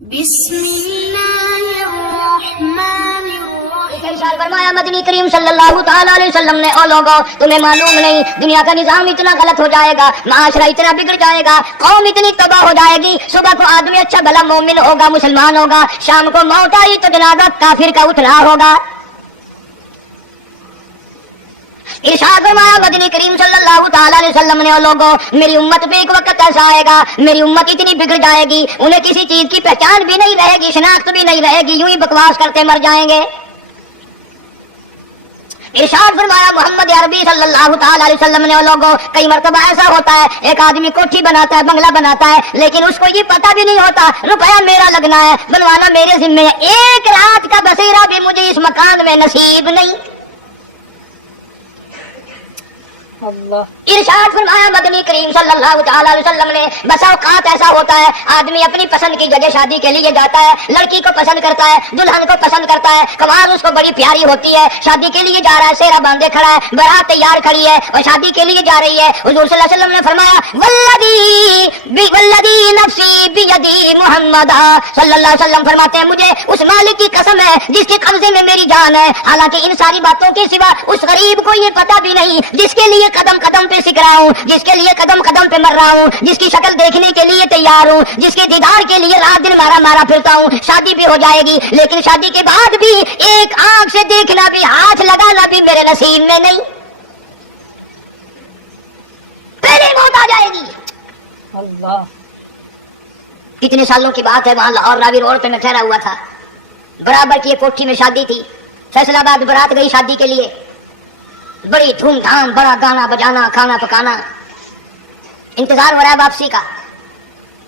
بسم اللہ الرحمن الرحیم۔ ارشاد فرمایا مدنی کریم صلی اللہ تعالی علیہ وسلم نے، او لوگوں تمہیں معلوم نہیں دنیا کا نظام اتنا غلط ہو جائے گا، معاشرہ اتنا بگڑ جائے گا، قوم اتنی تباہ ہو جائے گی، صبح کو آدمی اچھا بھلا مومن ہوگا، مسلمان ہوگا، شام کو موت آئی تو جنازہ کافر کا اٹھ رہا ہوگا۔ ارشاد فرمایا مدنی کریم صلی اللہ تعالی علیہ وسلم نے، او لوگوں میری امت پہ ایک وقت ایسا آئے گا، میری امت اتنی بگڑ جائے گی، انہیں کسی چیز کی پہچان بھی نہیں رہے گی، شناخت بھی نہیں رہے گی، یوں ہی بکواس کرتے مر جائیں گے۔ ارشاد فرمایا محمد عربی صلی اللہ تعالی علیہ وسلم نے، او لوگوں کئی مرتبہ ایسا ہوتا ہے ایک آدمی کوٹھی بناتا ہے، بنگلہ بناتا ہے، لیکن اس کو یہ پتہ بھی نہیں ہوتا روپیہ میرا لگنا ہے، بنوانا میرے ذمے ہے، ایک رات کا بسیرا بھی مجھے اس مکان میں نصیب نہیں۔ ارشاد فرمایا مدنی کریم صلی اللہ تعالی علیہ وسلم نے، بس اوقات ایسا ہوتا ہے آدمی اپنی پسند کی جگہ شادی کے لیے جاتا ہے، لڑکی کو پسند کرتا ہے، دلہن کو پسند کرتا ہے، کمار اس کو بڑی پیاری ہوتی ہے، شادی کے لیے جا رہا ہے، سیرا باندھے کھڑا ہے، بارات تیار کھڑی ہے اور شادی کے لیے جا رہی ہے۔ حضور صلی اللہ علیہ وسلم نے فرمایا والذی نفسی بیدی، محمد صلی اللہ علیہ وسلم فرماتے ہیں مجھے اس مالک کی قسم ہے جس کے قبضے میں میری جان ہے، حالانکہ ان ساری باتوں کے سوا اس غریب کو یہ پتہ بھی نہیں جس کے لیے قدم قدم پہ سکھ رہا ہوں، جس کے لیے قدم قدم پہ مر رہا ہوں، جس کی شکل دیکھنے کے لیے تیار ہوں، جس کے دیدار کے لیے رات دن مارا مارا پھرتا ہوں۔ شادی بھی ہو جائے گی لیکن شادی کے بعد بھی ایک آنکھ سے دیکھنا بھی، ہاتھ لگانا بھی میرے نصیب میں نہیں، پہلے موت آ جائے گی۔ اللہ کتنے سالوں کی بات ہے، وہاں لاہور راوی روڈ پہ میں ٹھہرا ہوا تھا، برابر کی ایک کوٹھی میں شادی تھی، فیصل آباد برات گئی شادی کے لیے، بڑی دھوم دھام، بڑا گانا بجانا، کھانا پکانا، انتظار ہو رہا ہے واپسی کا،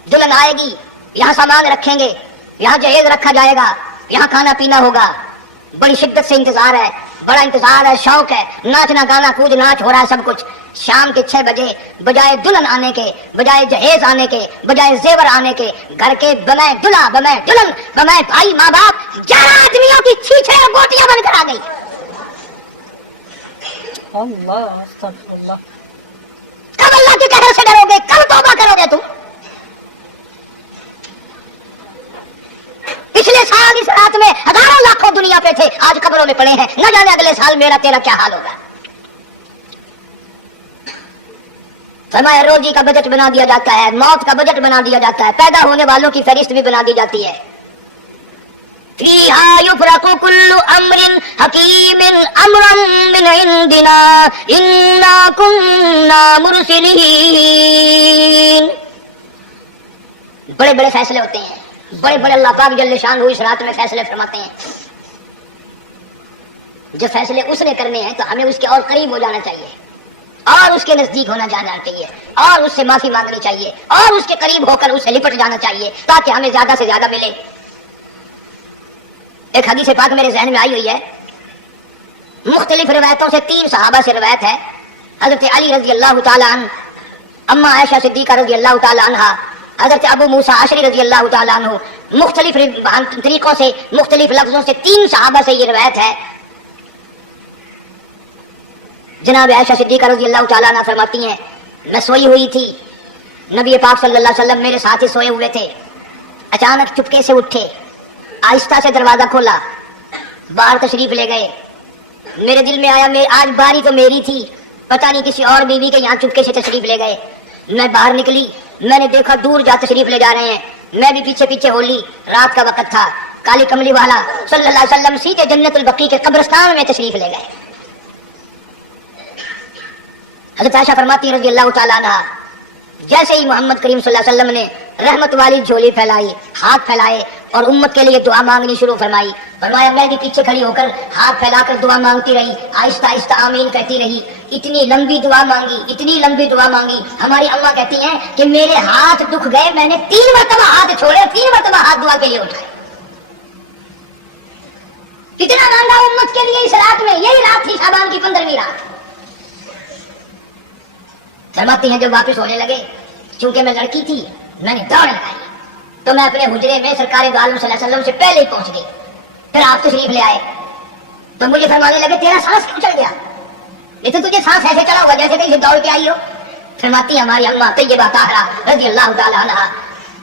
دلہن آئے گی، یہاں سامان رکھیں گے، یہاں جہیز رکھا جائے گا، یہاں کھانا پینا ہوگا، بڑی شدت سے انتظار ہے، بڑا انتظار ہے، شوق ہے، ناچنا گانا کود ناچ ہو رہا ہے سب کچھ۔ شام کے 6 بجے بجائے دلہن آنے کے، بجائے جہیز آنے کے، بجائے زیور آنے کے، گھر کے بمائے دلہا بمائے دلہن بمائے بھائی ماں باپ 11 آدمیوں کی چھیچے اور گوٹیاں بن کر آ گئی۔ اللہ استغفر اللہ، کب اللہ کے قہر سے ڈرو گے، کب توبہ کرو گے تم؟ پچھلے سال اس رات میں ہزاروں لاکھوں دنیا پہ تھے، آج قبروں میں پڑے ہیں، نہ جانے اگلے سال میرا تیرا کیا حال ہوگا۔ فرمایا روزی کا بجٹ بنا دیا جاتا ہے، موت کا بجٹ بنا دیا جاتا ہے، پیدا ہونے والوں کی فہرست بھی بنا دی جاتی ہے۔ فیہا یفرق کل امر حکیم امرا من عندنا انا کنا مرسلین۔ بڑے بڑے فیصلے ہوتے ہیں، بڑے بڑے اللہ پاک جل شان اس رات میں فیصلے فرماتے ہیں۔ جو فیصلے اس نے کرنے ہیں تو ہمیں اس کے اور قریب ہو جانا چاہیے، اور اس کے نزدیک ہونا جانا چاہیے، اور اس سے معافی مانگنی چاہیے، اور اس کے قریب ہو کر اس سے لپٹ جانا چاہیے تاکہ ہمیں زیادہ سے زیادہ ملے۔ ایک حدیث پاک میرے ذہن میں آئی ہوئی ہے، مختلف روایتوں سے 3 صحابہ سے روایت ہے، حضرت علی رضی اللہ تعالی عنہ، اما عائشہ صدیقہ رضی اللہ تعالی عنہا، حضرت ابو موسیٰ اشعری رضی اللہ تعالی عنہ، مختلف طریقوں سے مختلف لفظوں سے 3 صحابہ سے یہ روایت ہے۔ جناب عائشہ صدیقہ رضی اللہ تعالیٰ عنہ فرماتی ہیں میں سوئی ہوئی تھی، نبی پاک صلی اللہ علیہ وسلم میرے ساتھ ہی سوئے ہوئے تھے، اچانک چپکے سے اٹھے، آہستہ سے دروازہ کھولا، باہر تشریف لے گئے۔ میرے دل میں آیا آج باری تو میری تھی، پتہ نہیں کسی اور بیوی کے یہاں چپکے سے تشریف لے گئے۔ میں باہر نکلی، میں نے دیکھا دور جا تشریف لے جا رہے ہیں، میں بھی پیچھے پیچھے ہو لی، رات کا وقت تھا، کالی کملی والا صلی اللہ علیہ وسلم سیدھے جنت البقیع کے قبرستان میں تشریف لے گئے۔ حضرت عائشہ فرماتی رضی اللہ تعالیٰ عنہ جیسے ہی محمد کریم صلی اللہ علیہ وسلم نے رحمت والی جھولی پھیلائی، ہاتھ پھیلائے اور امت کے لیے دعا مانگنی شروع فرمائی، فرمایا میں بھی پیچھے کھڑی ہو کر ہاتھ پھیلا کر دعا مانگتی رہی، آہستہ آہستہ آمین کہتی رہی، اتنی لمبی دعا مانگی، اتنی لمبی دعا مانگی، ہماری اماں کہتی ہیں کہ میرے ہاتھ دکھ گئے، میں نے 3 مرتبہ ہاتھ چھوڑے، 3 مرتبہ ہاتھ دعا کے لیے اٹھائے۔ کتنا مانگا امت کے لیے اس رات میں، یہی رات تھی شعبان کی 15ویں رات۔ فرماتی ہیں جب واپس ہونے لگے، چونکہ میں لڑکی تھی میں نے دوڑ لگائی تو میں اپنے حجرے میں سرکار دو عالم صلی اللہ علیہ وسلم سے پہلے ہی پہنچ گئی۔ پھر آپ تشریف لے آئے تو مجھے فرمانے لگے تیرا سانس کیوں چڑھ گیا، نہیں تو تجھے سانس ایسے چڑھا ہوا جیسے کہیں سے دوڑ کے آئی ہو۔ فرماتی ہماری اماں طیبہ طاہرہ رضی اللہ تعالی عنہا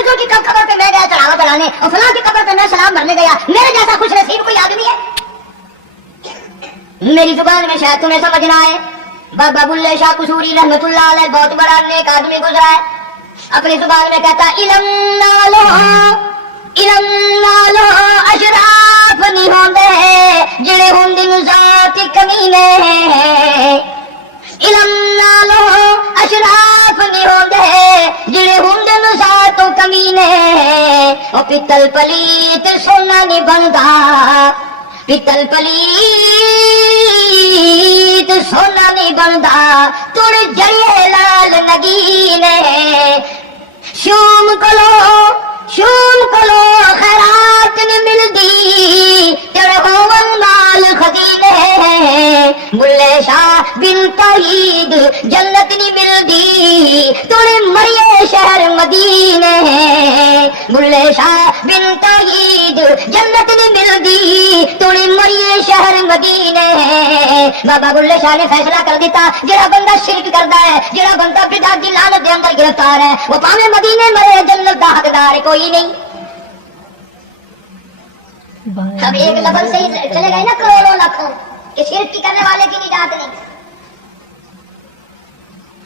بزرگ کی قبر پہ میں گیا چڑھاوا چڑھانے اور فلاں کی قبر پہ میں سلام بھرنے گیا، میرے جیسا خوش نصیب کوئی آدمی ہے؟ میری زبان میں شاید تمہیں سمجھ نہ آئے، بابا بلے شاہ قصوری رحمت اللہ علیہ بہت بڑا نیک آدمی گزرا ہے، اپنی زبان میں کہتا علم نالو اشراف نہیں ہوندے جڑے ہوندے ذات کمینے، علم نالو اشراف نہیں ہوندے جڑے ہوندے ذات کمینے، او پتل پلیت سونا نہیں بندا، پتل پلیت سونا نہیں بندا، تڑ جڑے لال نگینے، شوم کلو خیرات نہیں ملدی تیرے ہون مال خزینے، بلے شاہ بن توحید جنت نہیں ملدی تڑے مریے شہر مدینے، بلے شاہ بن توحید جنت نہیں ملدی تڑے مریے شہر مدینے۔ بابا بلے شاہ نے فیصلہ کر دیتا جڑا بندہ شرک کرتا ہے، جڑا بندہ بدعت دی لعنت دے اندر گرفتار ہے، وہ پاویں مدینے مرے جنت دا حقدار کوئی نہیں۔ اب ایک لفظ سے ہی چلے گئے نا کروڑوں لاکھوں کہ شرک کی کرنے والے کی نجات نہیں۔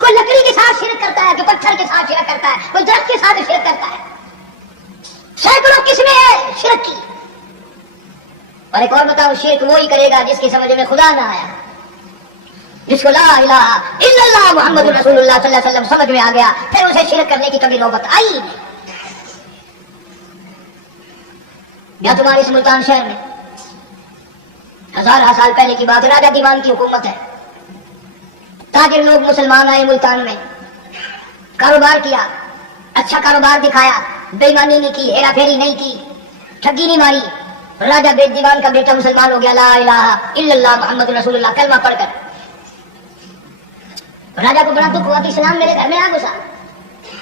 کوئی لکڑی کے ساتھ شرک کرتا ہے، کوئی پتھر کے ساتھ شرک کرتا ہے، کوئی درخت کے ساتھ شرک کرتا ہے، سینکڑوں قسمیں ہیں شرک کی۔ اور ایک اور بتاؤ، شرک وہی کرے گا جس کی سمجھ میں خدا نہ آیا، جس کو لا الہ الا اللہ محمد رسول اللہ صلی اللہ علیہ وسلم سمجھ میں آ گیا، پھر اسے شرک کرنے کی کبھی نوبت آئی نہیں۔ یا تمہارے اس ملتان شہر میں ہزار سال پہلے کی بات، راجہ دیوان کی حکومت ہے، تاجر لوگ مسلمان آئے ملتان میں، کاروبار کیا، اچھا کاروبار دکھایا، بےایمانی نہیں کی، ہیرا پھیری نہیں کی، ٹھگی نہیں ماری، راجہ دیوان کا بیٹا مسلمان ہو گیا، لا الہ الا اللہ محمد رسول اللہ کلمہ پڑھ کر۔ راجہ کو بڑا دکھ ہوا کہ اسلام میرے گھر میں آ گھسا،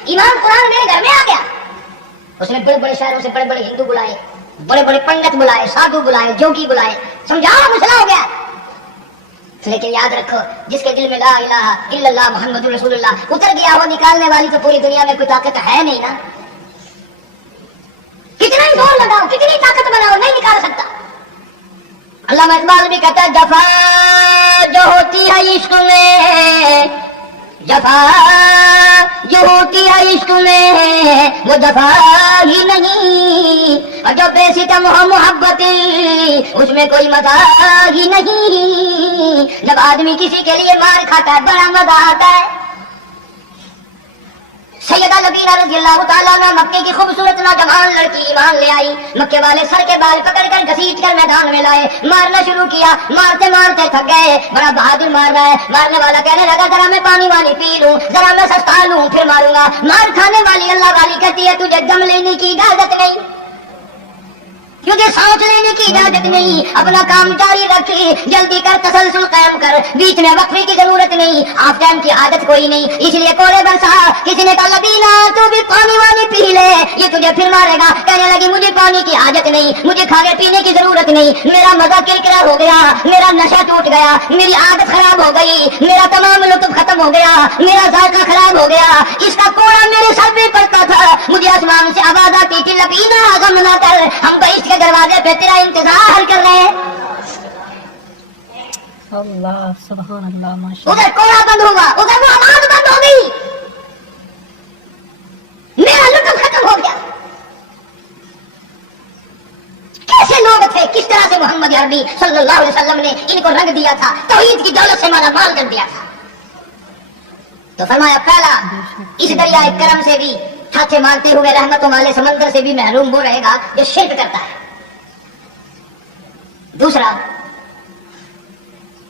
ایمان قرآن میرے گھر میں آ گیا۔ اس نے بڑے بڑے شہروں سے بڑے بڑے ہندو بلائے، بڑے بڑے پنڈت بلائے، سادھو بلائے، جوگی بلائے، سمجھاؤ مسئلہ ہو گیا۔ لیکن یاد رکھو جس کے دل میں لا الہ الا اللہ محمد رسول اللہ اتر گیا، وہ نکالنے والی تو پوری دنیا میں کوئی طاقت ہے نہیں نا، کتنا ہی زور لگاؤ، کتنی طاقت بناؤ، نہیں نکال سکتا۔ علامہ اقبال بھی کہتا ہے جفا جو ہوتی ہے عشق میں، جفا جو ہوتی ہے عشق میں وہ جفا ہی نہیں، اور جو بے ستم ہو محبت اس میں کوئی مزہ ہی نہیں، جب آدمی کسی کے لیے مار کھاتا ہے بڑا مزہ آتا ہے۔ سیدہ لبینا رضی اللہ تعالیٰ عنہ مکے کی خوبصورت نوجوان لڑکی ایمان لے آئی، مکے والے سر کے بال پکڑ کر گھسیٹ کر میدان میں لائے، مارنا شروع کیا، مارتے مارتے تھک گئے، بڑا بہادر مار رہا ہے، مارنے والا کہنے لگا ذرا میں پانی وانی پی لوں، ذرا میں سستا لوں پھر ماروں گا۔ مار کھانے والی اللہ والی کہتی ہے تجھے دم لینے کی اجازت نہیں، کیونکہ سانس لینے کی اجازت نہیں، اپنا کام جاری رکھ، جلدی کر، تسلسل قائم کر، بیچ میں وقفے کی ضرورت نہیں، آف ٹائم کی عادت کوئی نہیں، اس لیے کوڑے برسا۔ کسی نے کہا لبینا تو بھی پانی وانی پی لے، یہ تجھے پھر مارے گا۔ کہنے لگی مجھے پانی کی حاجت نہیں، مجھے کھانے پینے کی ضرورت نہیں، میرا مزہ کرکرا ہو گیا، میرا نشہ ٹوٹ گیا، میری عادت خراب ہو گئی، میرا تمام لطف ختم ہو گیا، میرا ذائقہ خراب ہو گیا، اس کا کوڑا میرے سر پہ پڑتا تھا، مجھے آسمان سے آواز آتی تھی لبینا غم نہ کر، ہم تو اس کے دروازے پہ تیرا انتظار کر رہے ہیں۔ اللہ سبحان اللہ ماشاء ادھر کوڑا بند ہوگا، ادھر وہ آواز بند ہو گئی، میرا لطف ختم ہو گیا۔ کیسے لوگ تھے، کس طرح سے محمد عربی صلی اللہ علیہ وسلم نے ان کو رنگ دیا تھا، توحید کی دولت سے مالا مال کر دیا تھا۔ تو فرمایا پہلا اس دریائے کرم سے بھی چھاچے مارتے ہوئے رحمتوں والے سمندر سے بھی محروم وہ رہے گا جو شرک کرتا ہے۔ دوسرا،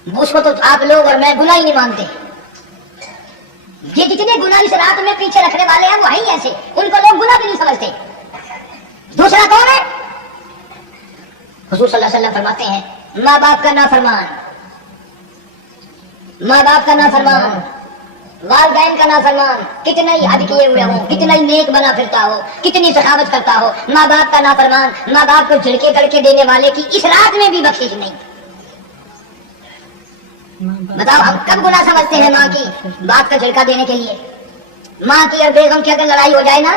اس کو تو آپ لوگ اور میں گناہ ہی نہیں مانتے، یہ جتنے گناہ اس رات میں پیچھے رکھنے والے ہیں وہ ہیں ایسے، ان کو لوگ گناہ بھی نہیں سمجھتے۔ دوسرا کون ہے؟ حضور صلی اللہ علیہ وسلم فرماتے ہیں ماں باپ کا نافرمان، ماں باپ کا نافرمان، والدین کا نافرمان، کتنا ہی حج کیے ہوئے ہو، کتنا ہی نیک بنا پھرتا ہو، کتنی سخاوت کرتا ہو، ماں باپ کا نافرمان، ماں باپ کو جھڑکے کڑکے دینے والے کی اس رات میں بھی بخشش نہیں۔ بتاؤ ہم کب گناہ سمجھتے ہیں ماں کی بات کا جھڑکا دینے کے لیے؟ ماں کی اور بیگم کی اگر لڑائی ہو جائے نا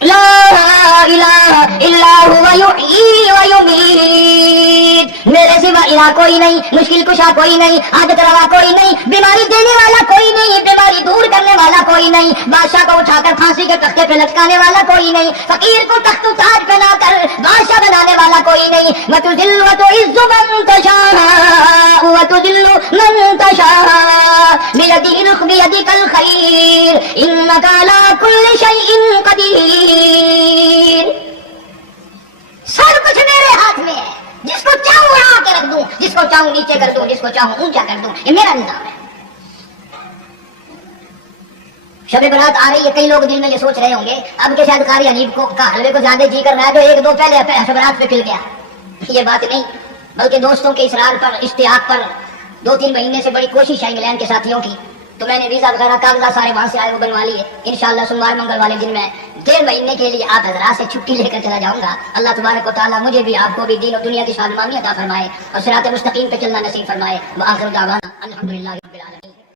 لا الہ الا هو یحیی و یمیت، میرے سوا الہ کوئی نہیں، مشکل کشا کوئی نہیں، عادت روا کوئی نہیں، بیماری دینے والا کوئی نہیں، بیماری دور کرنے والا کوئی نہیں، بادشاہ کو اٹھا کر پھانسی کے تختے پہ لٹکانے والا کوئی نہیں، فقیر کو تخت و تاج بنا کر بادشاہ بنانے والا کوئی نہیں، وتذل وتعز من تشاء وتذل من تشاء بیدک الخیر انک علی کل شیء قدیر، سب کچھ میرے ہاتھ میں ہے، جس کو چاہوں اڑا کے رکھ دوں، جس کو چاہوں نیچے کر دوں، جس کو چاہوں اونچا کر دوں، یہ میرا نظام ہے۔ شب برات آ رہی ہے، کئی لوگ دل میں یہ سوچ رہے ہوں گے اب کہ شاید قاری حنیف کو کا حلوے کو زیادہ جی کر رہا ہے تو ایک دو پہلے شب برات پہ پھل گیا، یہ بات نہیں، بلکہ دوستوں کے اصرار پر، اشتیاق پر 2-3 مہینے سے بڑی کوشش ہے انگلینڈ کے ساتھیوں کی، تو میں نے ویزا وغیرہ کاغذات سارے وہاں سے آئے وہ بنوا لیے، انشاءاللہ سوموار منگل والے دن میں 1.5 مہینے کے لیے آپ حضرات سے چھٹی لے کر چلا جاؤں گا۔ اللہ تبارک و تعالیٰ مجھے بھی آپ کو بھی دین و دنیا کی شادمانی عطا فرمائے اور صراط مستقیم پہ چلنا نصیب فرمائے۔ وآخر دعوانا الحمدللہ رب العالمین۔